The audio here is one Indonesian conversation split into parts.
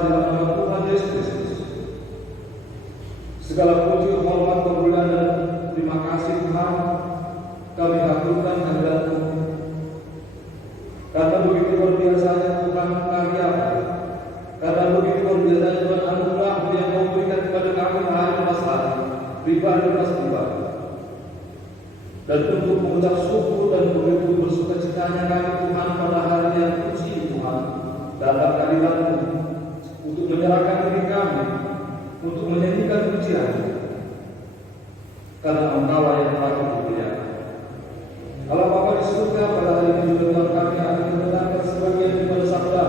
berdoa dalam nama Tuhan Yesus Kristus. Segala puji, hormat, kemuliaan dan terima kasih Tuhan kami haturkan kehadirat-Mu. Karena begitu luar biasanya Tuhan karya-Mu, karena begitu luar biasanya Tuhan anugerah yang Kau berikan kepada kami hari lepas hari, pribadi lepas pribadi. Dan untuk mengucap syukur dan begitu bersukacitanya kami Tuhan pada hari yang suci Tuhan dalam kehadirat-Mu, untuk menyerahkan diri kami, untuk menyanyikan pujian, karena Engkau yang patut dimuliakan. Kalau Bapa di surga pada hari ini juga Tuhan kami akan mendengarkan sebagian daripada sabda,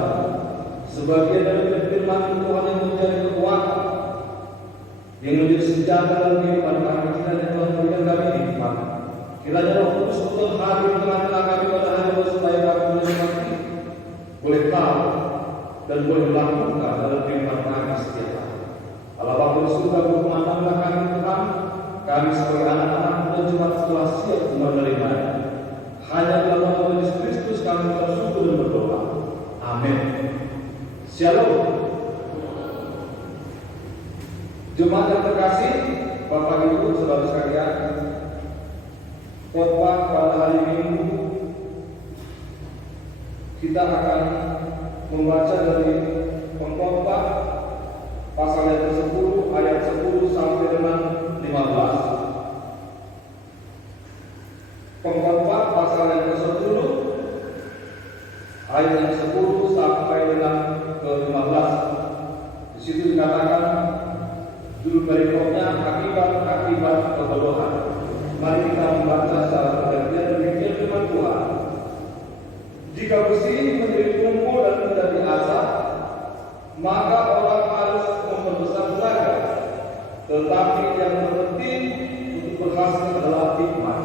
sebagian dari firman Tuhan yang menjadi kekuatan, yang menjadi senjata dalam kehidupan kami. Kiranya Tuhan berikan kami hikmat. Kiranya Roh Kudus Tuhan hadir di tengah-tengah kami pada hari ini supaya kami boleh tahu dan boleh melakukan dalam kehidupan kami setiap hari. Allah Bapa di surga, berkemanapun kami Tuhan, kami sebagai anak-anak dan jemaat setelah siap menerimanya. Hanya dalam nama Tuhan Yesus Kristus kami bersyukur dan berdoa. Amin. Shalom. Jemaat yang terkasih, Bapak Ibu, saudara sekalian, khotbah pada hari Minggu kita akan membaca dari Pengkhotbah pasal yang ke-10 ayat 10 sampai dengan 15. Pengkhotbah pasal yang ke-10 ayat yang 10 sampai dengan ke-15. Di situ dikatakan judul perikopnya akibat kebodohan. Mari kita membaca secara pengertian demikian firman Tuhan. Jika besi ini menjadi tumpul dan menjadi asap, maka orang harus memperbesar tenaga. Tetapi yang terpenting untuk berhasil adalah hikmat.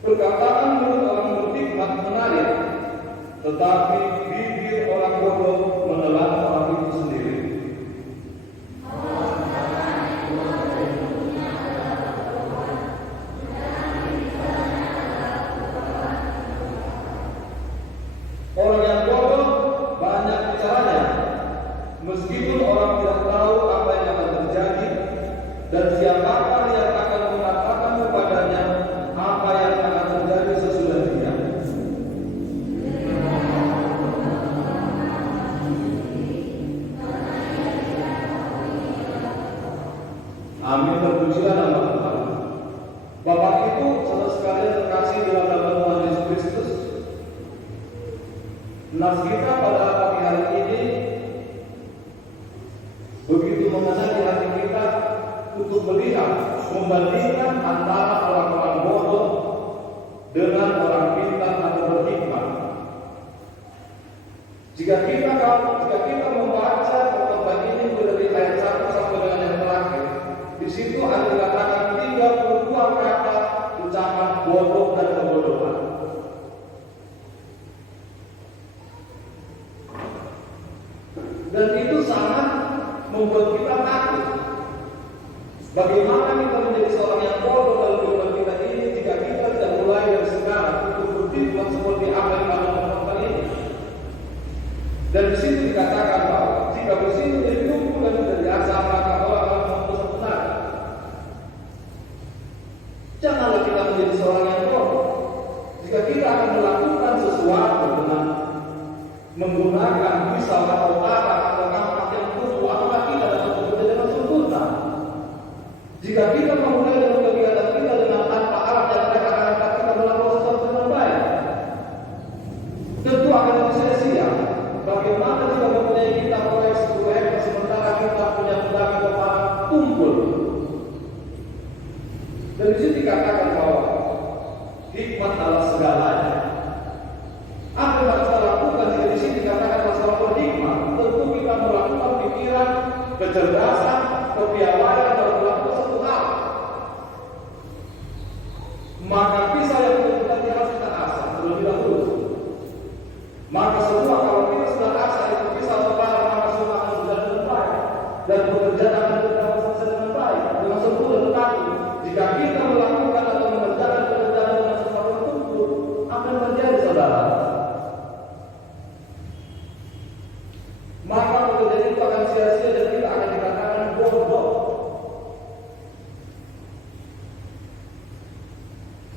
Perkataan mulut orang berhikmat menarik, tetapi bibir orang bodoh menelan orang itu sendiri. Orang yang bodoh banyak bicaranya, meskipun orang tidak tahu apa yang akan terjadi dan siapakah yang akan mengatakan kepadanya apa yang akan terjadi sesudahnya. Amin, terpujilah nama Tuhan. Bapak Ibu, saudara sekalian terkasih dalam nama Tuhan Yesus Kristus. Nas kita pada pagi hari ini begitu mengenai hati kita untuk melihat, membandingkan antara orang-orang bodoh dengan orang pintar atau berhikmat. Jika kita membaca khotbah ini dari ayat 1 sampai dengan yang terakhir, di situ ada dikatakan 32 kata ucapan bodoh dan kebodohan. Dan itu sangat membuat kita takut. Bagaimana kita menjadi seorang yang bodoh dalam kehidupan kita ini jika kita tidak mulai dari sekarang untuk bertindak seperti apa yang kita lakukan ini. Dan di situ dikatakan bahwa jika besi menjadi tumpul dan menjadi asap, maka orang akan memperbesar tenaga. Janganlah kita menjadi seorang yang bodoh. Jika kita akan melakukan sesuatu dengan menggunakan pisau atau arah atau kampak yang kuku, apakah kita dapat bekerja dengan sempurna? Jika kita memulai dengan kegiatan kita dengan tanpa alat yang mereka akan dapat kita melakukan sesuatu dengan baik, tentu akan sia-sia. Bagaimana jika mempunyai kita proyek 10 hektar sementara kita punya pedang kepala tumpul? Dan di sini dikatakan bahwa hikmat adalah segalanya. Apa yang harus kita lakukan jika di sini dikatakan masalah berhikmat? Tentu kita melakukan pikiran, kecerdasan, kepiawaian dalam melakukan satu hal. Maka pisau yang kita harus kita asah terlebih dahulu. Maka semua kalau kita sudah asah itu pisau kepala, maka semua akan berjalan dengan baik dan pekerjaan akan dapat selesai dengan baik, dengan sempurna. Tetapi jika kita melakukan atau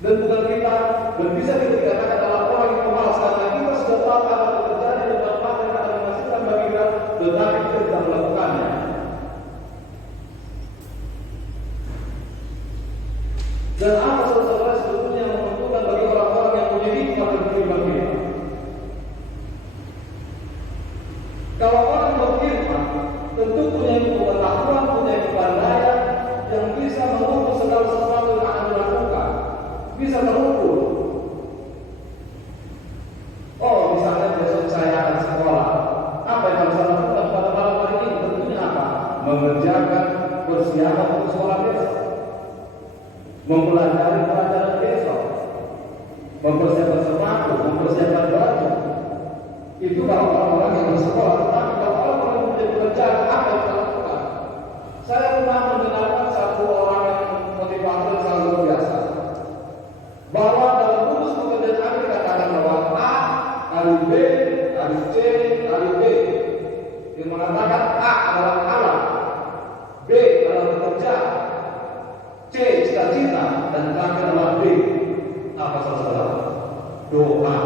Dan bukan kita, dan bisa dikatakan adalah orang yang pemalas karena kita sudah tahu apa yang terjadi dan apa yang akan menghasilkan bagi kita, tetapi kita tidak melakukannya. Dan apa saudara sebetulnya yang menentukan bagi orang-orang yang punya hikmat dan kehidupan kita? Kalau orang berfirman, tentu punya pengetahuan, punya kepandaian yang bisa mengukur segala sesuatu yang akan dilakukan, bisa terukur. Oh, misalnya besok saya akan sekolah, apa yang harus saya lakukan pada malam hari ini? Tentunya apa? Mengerjakan persiapan untuk sekolah besok, mempelajari pelajaran besok, mempersiapkan sepatu, mempersiapkan baju. Itu kalau orang-orang yang bersekolah. Tetapi kalau orang-orang yang menjadi pekerjaan, apa yang kita lakukan? Saya pernah mendengarkan satu orang yang motivator sangat luar biasa, bahwa dalam rumus pekerjaan kami dikatakan bahwa A kali B kali C kali D, yang mengatakan A adalah alat, B adalah bekerja, C cita-cita, dan terakhir adalah D apa saudara? Doa.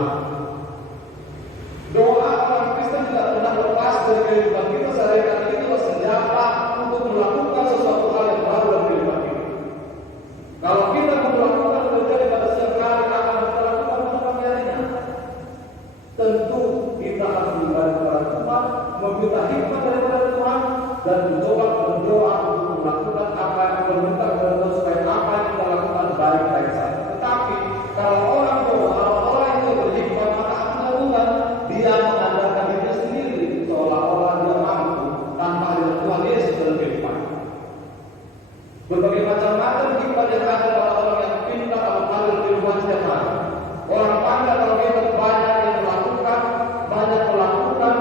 Doa orang Kristen tidak pernah lepas dari kehidupan kita sehari-hari. Itu senjata untuk melakukan sesuatu hal yang baru dalam kehidupan kita. Kalau kita melakukan menjadi pada setiap hari akan kita lakukan pada harinya. Tentu kita harus beribadah kepada Tuhan, meminta hikmat daripada Tuhan, dan mencoba berdoa untuk melakukan apa yang diperminta kepada Tuhan supaya apa yang kita lakukan baik-baik saja. Tetapi kalau orang doa, kalau orang itu berhikmat, maka akan Tuhan dia mengandalkan dirinya sendiri seolah-olah dia mampu tanpa adanya Tuhan Yesus dalam kehidupan. Berbagai macam hikmat yang ada pada orang yang pintar dalam hal kehidupan setiap hari. Orang pandai kalau kita banyak yang melakukan, banyak melakukan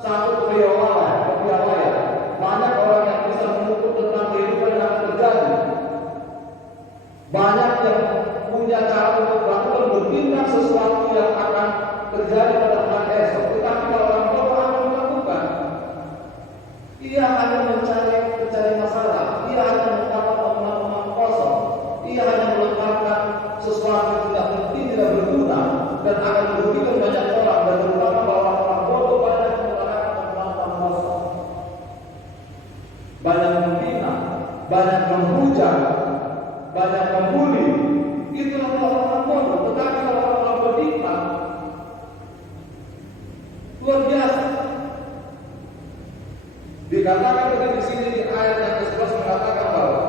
satu kepiawaian. Banyak orang yang bisa mengukur tentang kehidupan yang akan terjadi. Banyak yang punya cara untuk melakukan bertindak sesuatu yang akan terjadi pada hari esok. Tetapi kalau orang tua akan melakukan, ia hanya mencari masalah, ia hanya mendapat omongan kosong, ia hanya melontarkan sesuatu yang tidak penting, tidak berguna, dan akan merugikan banyak orang, dan terutama bahwa orang bodoh banyak menggunakan omongan kosong, banyak menghina, banyak menghujat, banyak membuli. Itulah orang bodoh. Tetapi kalau orang berhikmat, luar biasa. Dikatakan di sini di ayat yang ke-11 mengatakan bahwa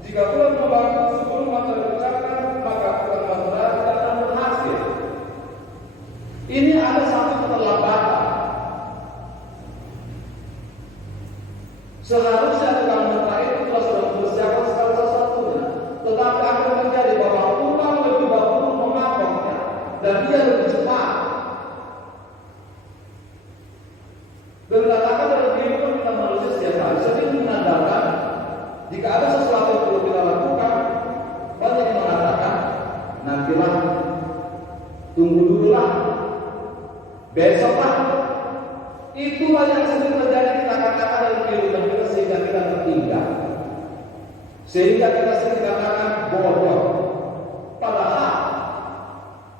jika Tuhan membantu sebelum masa diucapkan, maka Tuhan membantu dan akan berhasil. Ini ada satu keterlambatan. Seharusnya tukang mentah itu telah sudah mempersiapkan segala sesuatunya, tetapi akan terjadi bahwa Tuhan lebih dahulu memotongnya dan dia lebih cepat. Dan katakan dalam kehidupan kita manusia setiap hari sering mengandalkan jika ada sesuatu yang perlu kita lakukan, banyak yang mengatakan nantilah, tunggu dululah, besoklah. Itulah yang sering terjadi kita katakan dalam kehidupan kita sehingga kita tertinggal, sehingga kita sering katakan bodoh. Padahal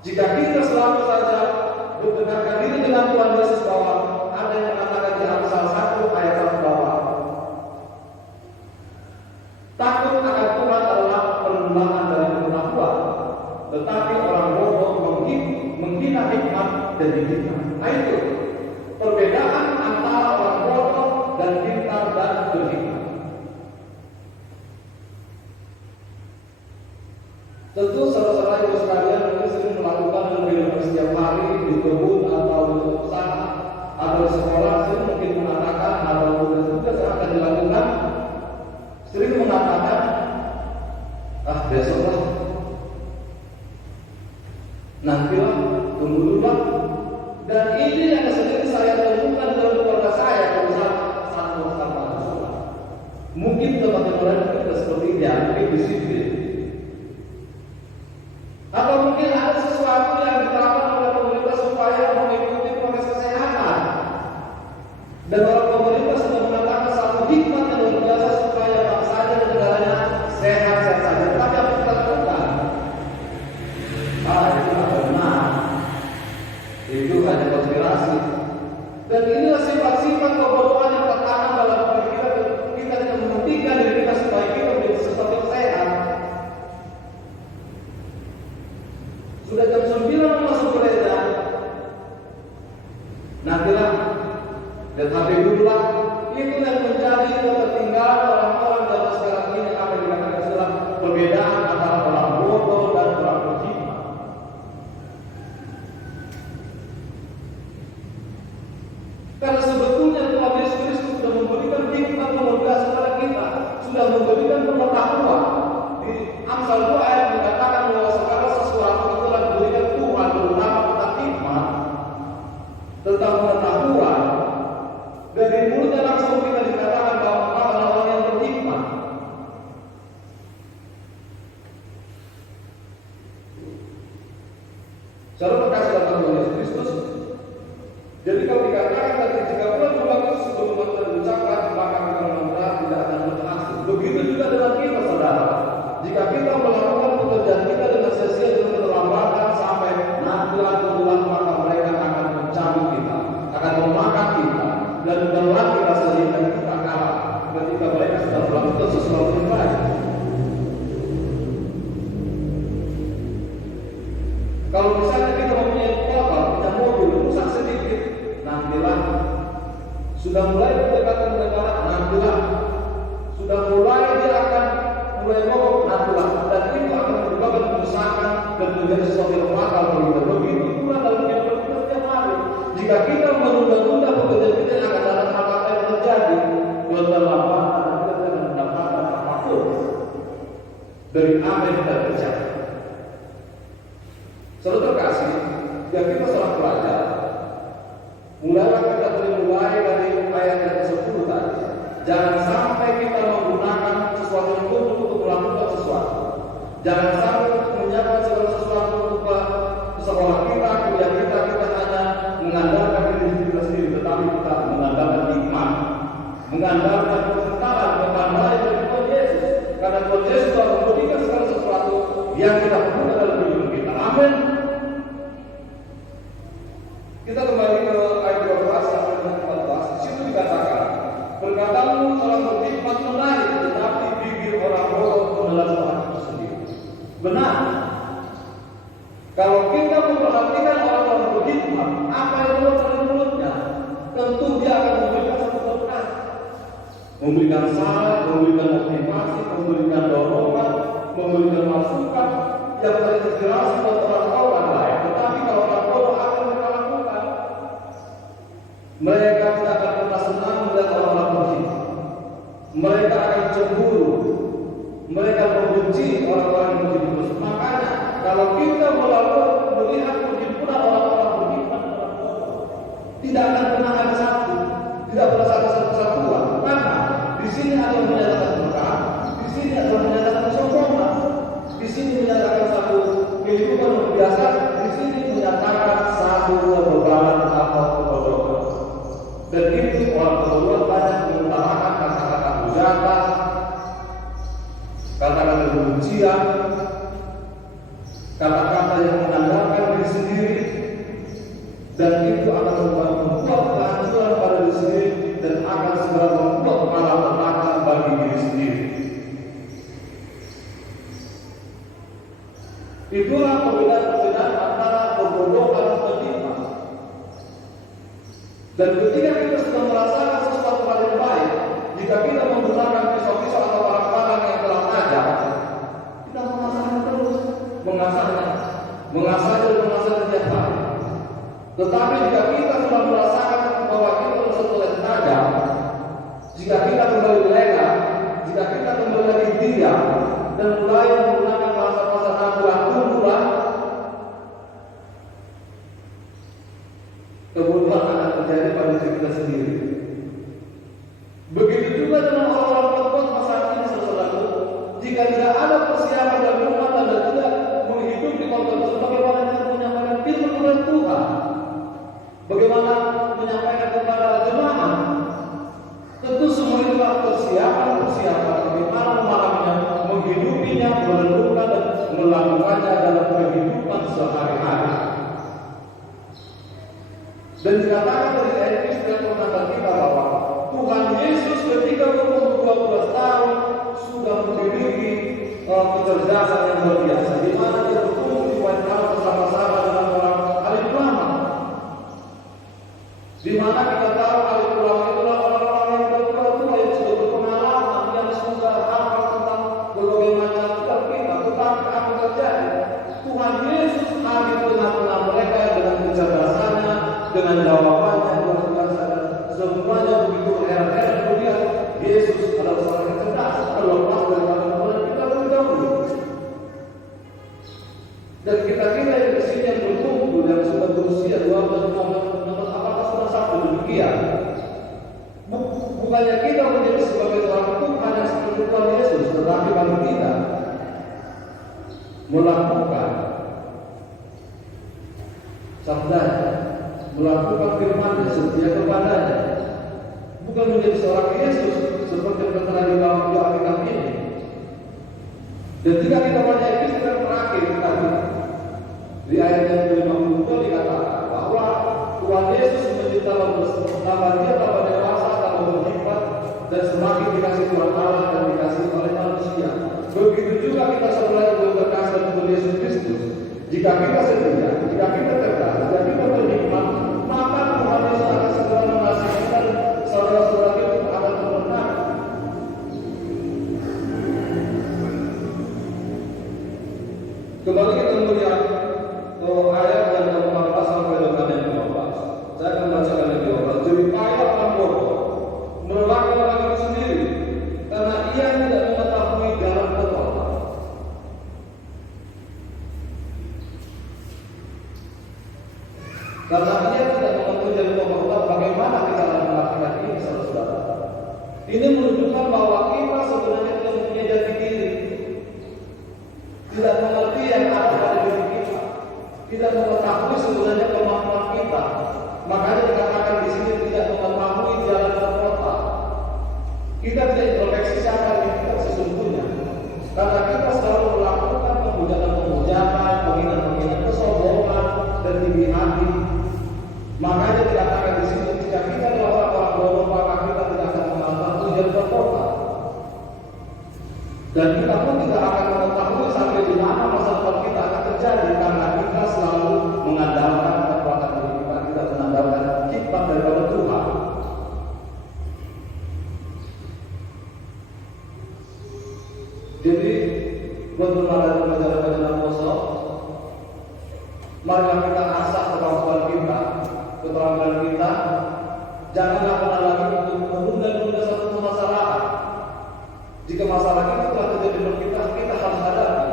jika kita selalu saja berdekatkan diri dengan Tuhan Yesus, bahwa ada yang mengatakan di Amsal 1 ayat 1 bawah, takut akan Tuhan adalah perlumbaan dari pengetahuan, tetapi orang bodoh menghina hikmat dan dihina. Nah itu perbedaan antara orang bodoh dan pintar dan berhikmat. Tentu saudara-saudara ibu sekalian mungkin sering melakukan dalam kehidupan setiap hari di kebun atau di usaha atau di sekolah, sering mungkin mengatakan atau juga akan dilakukan, sering mengatakan besoklah, nantilah, tunggu dulu. Dan ini yang sendiri saya temukan dalam keluarga saya bersama satu sama sholat. Mungkin teman-teman lain kita seperti dia, mungkin disiplin. Atau mungkin ada sesuatu yang diterapkan oleh pemerintah supaya mengikuti proses kesehatan. Dan orang pemerintah sudah mengatakan satu hikmat yang luar biasa supaya bangsanya dan negaranya sehat-sehat saja. Tapi apa kita lakukan? pasal 2 ayat mengatakan bahwa segala sesuatu itu telah diberikan Tuhan terutama tentang hikmat, tentang pengetahuan. Dari mulutnya langsung kita dikatakan bahwa kita adalah orang yang berhikmat. Saudara kasih datang oleh Yesus Kristus. Jadi kalau dikatakan tadi jika Tuhan berlaku sebelum kita diucapkan, maka kita mudah tidak akan berhasil. Begitu juga dengan kita, saudara. Jika kita melakukan pekerjaan kita dengan sia-sia dengan keterlambatan sampai nantilah Tuhan, maka mereka akan mencabut kita, akan memakan kita dan menelan kita sehingga kita kalah ketika mereka sudah melakukan sesuatu yang baik. Kalau misalnya kita mempunyai motor, punya mobil, rusak sedikit, nantilah sudah mulai berdekatan dengan nantilah sudah mulai dia akan mulai mogok, nantilah, dan itu akan menyebabkan kerusakan dan menjadi sesuatu yang fatal bagi kita. Begitu pula dalam hidup kita setiap hari. Jika kita menunda-tunda pekerjaan kita, akan ada hal-hal yang terjadi. Keterlambatan dan kita akan mendapatkan apapun dari apa yang kita kerjakan. Saudara terkasih, jika kita salah belajar, mulailah kita mulai dari ayat yang ke-10 tadi. Jangan sampai kita menggunakan sesuatu itu untuk melakukan sesuatu. Jangan sampai menyiapkan segala sesuatu untuk sekolah kita, kuliah kita hanya mengandalkan diri kita sendiri, tetapi kita mengandalkan hikmat, mengandalkan kebenaran, mengandalkan dari Tuhan Yesus. Karena Tuhan Yesus telah memberikan segala sesuatu yang kita perlukan dalam hidup kita. Amin. Kita kembali ke ayat 12 sampai dengan 14. Di situ dikatakan, perkataanmu telah berhikmat menarik, tetapi bibir orang bodoh menelan orang itu sendiri. Benar. Kalau kita memperhatikan orang-orang berhikmat, apa yang keluar dari mulutnya, tentu dia akan memberikan satu berkat, memberikan saran, memberikan motivasi, memberikan dorongan, memberikan masukan yang terinspirasi buat orang lain. Tetapi kalau orang bodoh akan mereka lakukan, mereka tidak akan pernah senang melihat orang-orang berhikmat. Mereka akan cemburu, mereka membenci orang-orang yang berhikmat. Makanya kalau kita melihat perhimpunan orang-orang berhikmat, tidak akan pernah ada satu, tidak pernah ada satu kesatuan. Karena di sini ada yang menyatakan berkat, di sini ada yang menyatakan kesombongan, di sini menyatakan satu kehidupan yang biasa, di sini menyatakan satu kebebalan atau kebodohan. Dan itu orang kedua banyak mengutarakan kata-kata hujatan, kata-kata kebencian, kata-kata yang mengandalkan diri sendiri, dan itu akan membuat kehancuran pada diri sendiri dan akan segera membuat malapetaka bagi diri sendiri. Itulah perbedaan-perbedaan antara kebodohan dan hikmat. Dan ketika kita sudah merasakan sesuatu hal yang baik, jika kita menggunakan pisau-pisau atau parang-parang yang telah tajam, kita mengasahnya terus, mengasahnya setiap hari. Tetapi jika kita sudah merasakan bahwa kita sudah tajam, jika kita kembali lengah, jika kita kembali lagi diam dan mulai menggunakan bahasa-bahasa nabulan-nabulan, kebutuhan akan terjadi pada diri kita sendiri. Begitu juga dengan orang-orang perempuan masa ini, saudaraku. Jika tidak ada persiapan dan rumah dan tidak menghidupi konteks bagaimana kita menyampaikan firman Tuhan, bagaimana menyampaikan kepada jemaat, tentu semua itu persiapan bagaimana memahaminya, menghidupinya, merenungkan dan melakukannya dalam kehidupan sehari-hari. Dan dikatakan dari ayat ini sudah mengajar kita bahwa Tuhan Yesus ketika berumur 12 tahun sudah memiliki kecerdasan yang luar biasa, di mana dia bertumbuh di White House bersama-sama dengan orang alim ulama. Di mana kita tahu alim ulama itulah orang-orang yang bertua-tua yang sudah berpengalaman, yang sudah hafal tentang berbagai macam kita. Tetapi apa terjadi? Tuhan Yesus hadir di tengah-tengah mereka dengan kecerdasannya, dengan jawabannya, semuanya begitu heran-heran. Kemudian Yesus adalah seorang yang cerdas, terlepas dari kita lebih dahulu. Dan kita-kita yang di sini yang berkumpul yang sudah berusia 12 tahun, apakah sudah sampai demikian? Bukannya kita menjadi sebagai seorang Tuhan yang seperti Tuhan Yesus, tetapi kalau kita melakukan sabdanya, melakukan firman-Nya, setia kepadanya, bukan menjadi seorang Yesus seperti yang tertera di dalam Alkitab ini. Dan jika kita baca episode terakhir tadi di ayat yang ke-52 dikatakan bahwa Tuhan Yesus menyinta tambah dia tambah dewasa, tambah berhikmat, dan semakin dikasih Tuhan Allah dan dikasih oleh manusia. Begitu juga kita sebenarnya berkasih untuk Yesus Kristus. Jika kita setia, jika kita tegas, jika kita berhikmat, maka Tuhan Yesus akan segera mengasihi kita dan saudara-saudara kita akan termenang. Kembali kita melihat ayat yang ke-14 sampai dengan yang ke-15. Saya akan bacakan yang ke-15. Jeremiah orang bodoh melelahkan orang itu sendiri karena ia tidak mengetahui jalan ke kota. Karena ia tidak mengetahui jalan ke kota, bagaimana kita akan melakukan ini, saudara-saudara? Ini menunjukkan bahwa kita sebenarnya tidak mempunyai jati diri, tidak mengerti yang ada pada diri kita, tidak mengetahui sebenarnya kemampuan kita. Makanya dikatakan di sini tidak mengetahui jalan ke kota. Kita tidak introspeksi siapa yang kita sesungguhnya, karena kita selalu melakukan pemujaan-pemujaan, penghinaan-penghinaan, kesombongan dan tinggi hati. Makanya dikatakan di sini jika kita adalah orang-orang bodoh, maka kita tidak akan mengetahui jalan ke kota. Dan kita pun tidak akan mengetahui sampai di mana masa depan kita akan terjadi, karena kita selalu mengandalkan kekuatan diri kita, kita mengandalkan hikmat daripada Tuhan. Jadi, buat berada pelajaran-pelajaran kosong, marilah kita asah kemampuan kita, keterampilan kita. Janganlah pernah lagi untuk menunda-nunda satu masalah. Jika masalah itu telah terjadi dalam kita harus hadapi.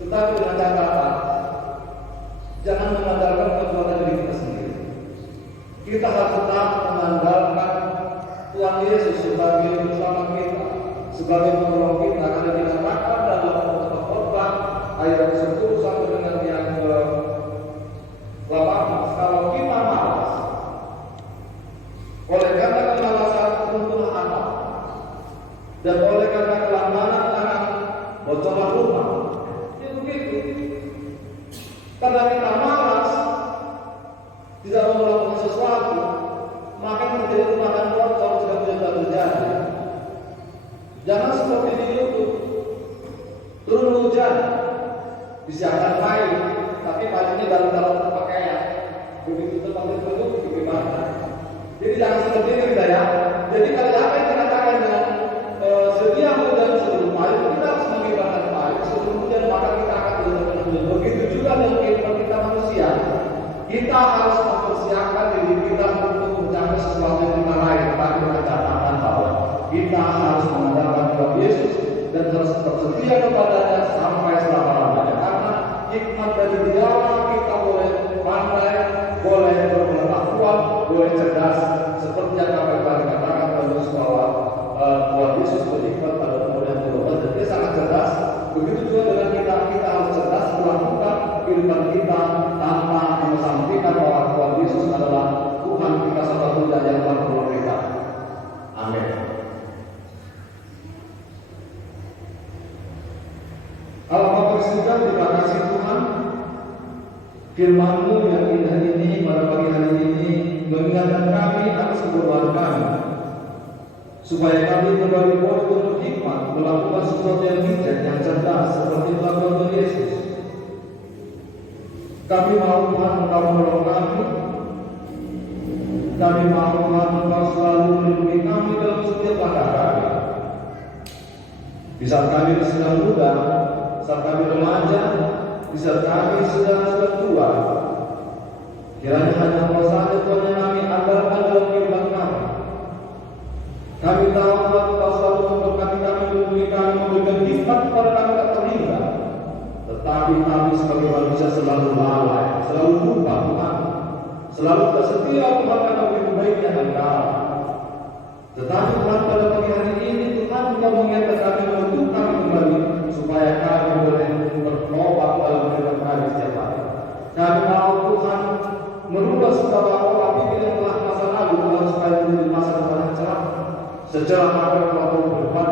Tetapi dengan catatan, jangan mengandalkan kekuatan diri kita sendiri. Kita harus tetap mengandalkan Tuhan Yesus sebagai bersama kita, sebagai penolong kita. Karena dikatakan dalam Khotbah ayat 10 sampai dengan yang ke-18, kalau kita malas, oleh karena kemalasan runtuhlah atap, dan oleh karena kelambanan tangan bocorlah rumah. Ya begitu. Karena kita malas, tidak mau melakukan sesuatu, maka terjadi tangan bocor sudah tidak terjadi. Jangan seperti di YouTube, turun hujan, disiapkan kain, tapi kainnya dalam pakaian. Begitu terpakai produk, bagaimana? Jadi jangan seperti itu kita ya. Jadi kalau apa yang dikatakan dengan setia hujan sebelum air, kita harus mengibarkan air sebelum hujan, maka kita akan benar-benar hujan. Begitu juga dengan kehidupan kita manusia. Kita harus mempersiapkan diri kita untuk mencapai sesuatu yang kita raih, tapi dengan catatan bahwa kita harus mengandalkan Tuhan Yesus dan harus bersetia kepadanya sampai selama-lamanya. Karena hikmat dari Dia kita boleh pandai, boleh berpengetahuan, boleh cerdas, seperti yang kami katakan pada bahwa Tuhan Yesus berhikmat pada umur yang berubah dan Dia sangat cerdas. Begitu juga dengan kita harus cerdas melakukan kehidupan kita tanpa mengesampingkan bahwa Tuhan Yesus adalah Tuhan kita satu-satunya yang telah menolong kita. Amin. Allah bersyukur, terima kasih Tuhan. Firman-Mu yang indah ini pada pagi hari ini mengingatkan kami atas keperluan kami, supaya kami kembali boleh berhikmat melakukan sesuatu yang bijak, yang cerdas, seperti melakukan Tuhan Yesus. Kami mau Tuhan Engkau menolong kami. Kami mau Tuhan Engkau selalu melindungi kami dalam setiap langkah kami. Di saat kami sedang muda, saat kami remaja, di saat kami sudah tua, kiranya hanya Engkau saja Tuhan yang kami andalkan dalam kehidupan kami. Kami tahu Tuhan Engkau selalu memberkati kami, melindungi kami, memberikan hikmat kepada kami tak terhingga. Tetapi Tapi kami sebagai manusia selalu lalai, selalu lupa Tuhan, selalu tak setia Tuhan karena begitu baiknya Engkau. Tetapi Tuhan pada pagi hari ini Tuhan juga mengingatkan kami, menuntut kami kembali supaya kami boleh bertobat dalam kehidupan kami setiap hari. Kami mau Tuhan merubah segala pola pikir yang telah masa lalu Tuhan supaya menjadi masa depan yang cerah. Sejarah apa yang telah berbuat